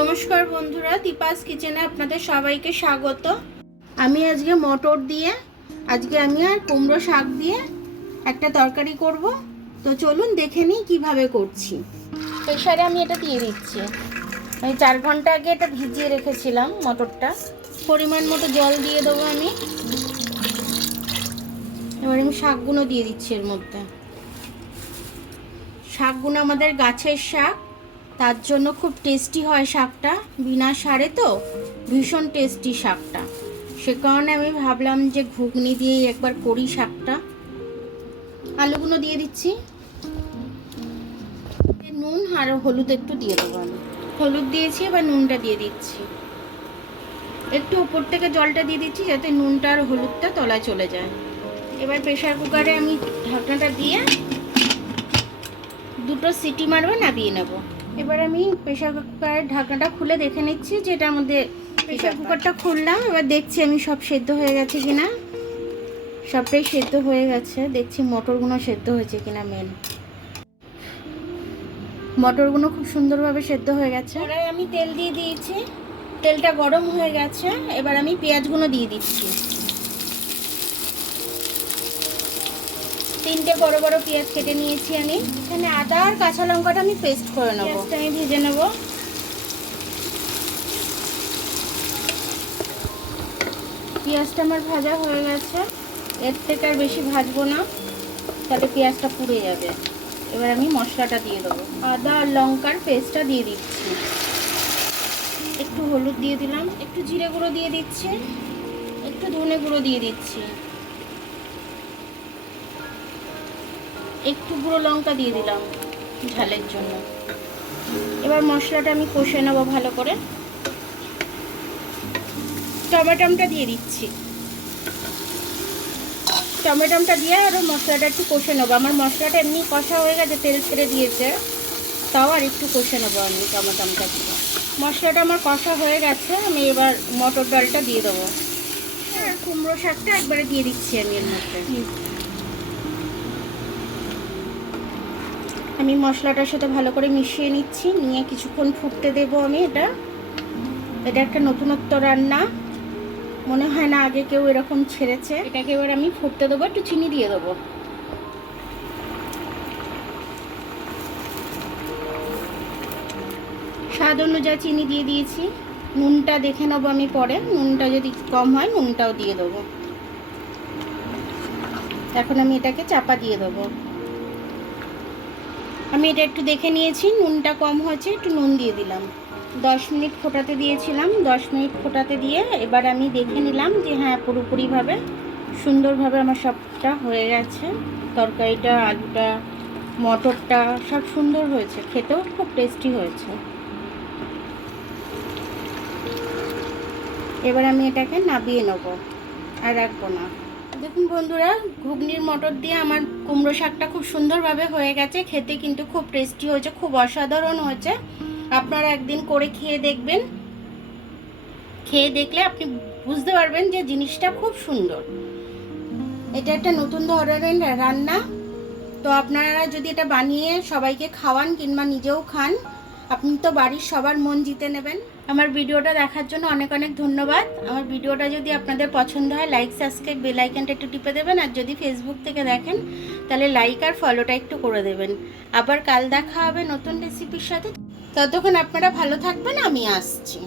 নমস্কার বন্ধুরা, দীপাস কিচেনে আপনাদের সবাইকে স্বাগত। আমি আজকে মটর দিয়ে আমি আর কুমড়ো শাক দিয়ে একটা তরকারি করব। তো চলুন দেখে নিই কিভাবে করছি। প্রেসারে আমি এটা দিয়ে দিচ্ছি। আমি 4 ঘন্টা আগে এটা ভিজিয়ে রেখেছিলাম মটরটা। পরিমাণ মতো জল দিয়ে দেবো আমি। এবার আমি শাকগুলো দিয়ে দিচ্ছি এর মধ্যে। শাকগুলো আমাদের গাছের শাক, তার জন্য খুব টেস্টি হয় শাকটা, বিনা সারে তো ভীষণ টেস্টি শাকটা। সে কারণে আমি ভাবলাম যে ঘুগনি দিয়েই একবার করি শাকটা। আলুগুলো দিয়ে দিচ্ছি, নুন আর হলুদ একটু দিয়ে দেবো। আমি হলুদ দিয়েছি, এবার নুনটা দিয়ে দিচ্ছি। একটু উপর থেকে জলটা দিয়ে দিচ্ছি যাতে নুনটা আর হলুদটা তলায় চলে যায়। এবার প্রেসার কুকারে আমি ঢাকনাটা দিয়ে 2টো সিটি মারবে নামিয়ে নেব। এবার আমি প্রেসার কুকারের ঢাকনাটা খুলে দেখে নিচ্ছি যে এটার মধ্যে, প্রেসার কুকারটা খুললাম, এবার দেখছি আমি সব সেদ্ধ হয়ে গেছে কিনা। সবটাই সেদ্ধ হয়ে গেছে, দেখছি মটরগুলো সেদ্ধ হয়েছে কিনা। মটরগুলো খুব সুন্দরভাবে সেদ্ধ হয়ে গেছে। এবার আমি তেল দিয়ে দিয়েছি, তেলটা গরম হয়ে গেছে। এবার আমি পেঁয়াজগুলো দিয়ে দিচ্ছি। 3টে বড় বড় পেঁয়াজ কেটে নিয়েছি আমি। এখানে আদা আর কাঁচা লঙ্কাটা আমি পেস্ট করে নেব। পেঁয়াজটা আমি ভেজে নেব। পেঁয়াজটা আমার ভাজা হয়ে গেছে, এর থেকে আর বেশি ভাজবো না, তাহলে পেঁয়াজটা পুড়ে যাবে। এবার আমি মশলাটা দিয়ে দেবো। আদা আর লঙ্কার পেস্টটা দিয়ে দিচ্ছি। একটু হলুদ দিয়ে দিলাম, একটু জিরে গুঁড়ো দিয়ে দিচ্ছি, একটু ধনে গুঁড়ো দিয়ে দিচ্ছি, একটু গুঁড়ো লঙ্কা দিয়ে দিলাম ঝালের জন্য। এবার মশলাটা আমি কষে নেবো ভালো করে। টমেটোটা দিয়ে দিচ্ছি। টমেটোটা দিয়ে আরও মশলাটা একটু কষে নেবো। আমার মশলাটা এমনি কষা হয়ে গেছে, তেল ছেড়ে দিয়েছে, তাও আর একটু কষে নেবো আমি টমেটোটা দিয়ে। মশলাটা আমার কষা হয়ে গেছে, আমি এবার মটর ডালটা দিয়ে দেবো। আর কুমড়ো শাকটা একবারে দিয়ে দিচ্ছি আমি এর মধ্যে। আমি মশলাটার সাথে ভালো করে মিশিয়ে নিচ্ছি, নিয়ে কিছুক্ষণ ফুটতে দেবো আমি। এটা একটা নতুনত্ব রান্না, মনে হয় না আগে কেউ এরকম ছেড়েছে। এটাকে এবার আমি ফুটতে দেবো, একটু চিনি দিয়ে দেবো। স্বাদ অনুযায়ী চিনি দিয়ে দিয়েছি। নুনটা দেখে নেবো আমি পরে, নুনটা যদি কম হয় নুনটাও দিয়ে দেবো। এখন আমি এটাকে চাপা দিয়ে দেবো। আমি এটা একটু দেখে নিয়েছি, নুনটা কম হয়েছে, একটু নুন দিয়ে দিলাম। 10 মিনিট ফোটাতে দিয়েছিলাম, 10 মিনিট ফোটাতে দিয়ে এবার আমি দেখে নিলাম যে হ্যাঁ পুরোপুরিভাবে সুন্দরভাবে আমার সবটা হয়ে গেছে। তরকারিটা, আলুটা, মটরটা সব সুন্দর হয়েছে, খেতেও খুব টেস্টি হয়েছে। এবার আমি এটাকে নামিয়ে নেবো, আর রাখবো না। দেখুন বন্ধুরা, ঘুগনির মটর দিয়ে আমার কুমড়ো শাকটা খুব সুন্দরভাবে হয়ে গেছে। খেতে কিন্তু খুব টেস্টি হয়েছে, খুব অসাধারণ হয়েছে। আপনারা একদিন করে খেয়ে দেখবেন। খেয়ে দেখলে আপনি বুঝতে পারবেন যে জিনিসটা খুব সুন্দর। এটা একটা নতুন ধরনের রান্না, তো আপনারা যদি এটা বানিয়ে সবাইকে খাওয়ান কিংবা নিজেও খান, আপনি তো বাড়ির সবার মন জিতে নেবেন। আমার ভিডিওটা দেখার জন্য অনেক অনেক ধন্যবাদ। আমার ভিডিওটা যদি আপনাদের পছন্দ হয়, লাইক, সাবস্ক্রাইব, বেল আইকনটা একটু টিপে দেবেন। আর যদি ফেসবুক থেকে দেখেন তাহলে লাইক আর ফলোটা একটু করে দেবেন। আবার কাল দেখা হবে নতুন রেসিপির সাথে। ততক্ষণ আপনারা ভালো থাকবেন, আমি আসছি।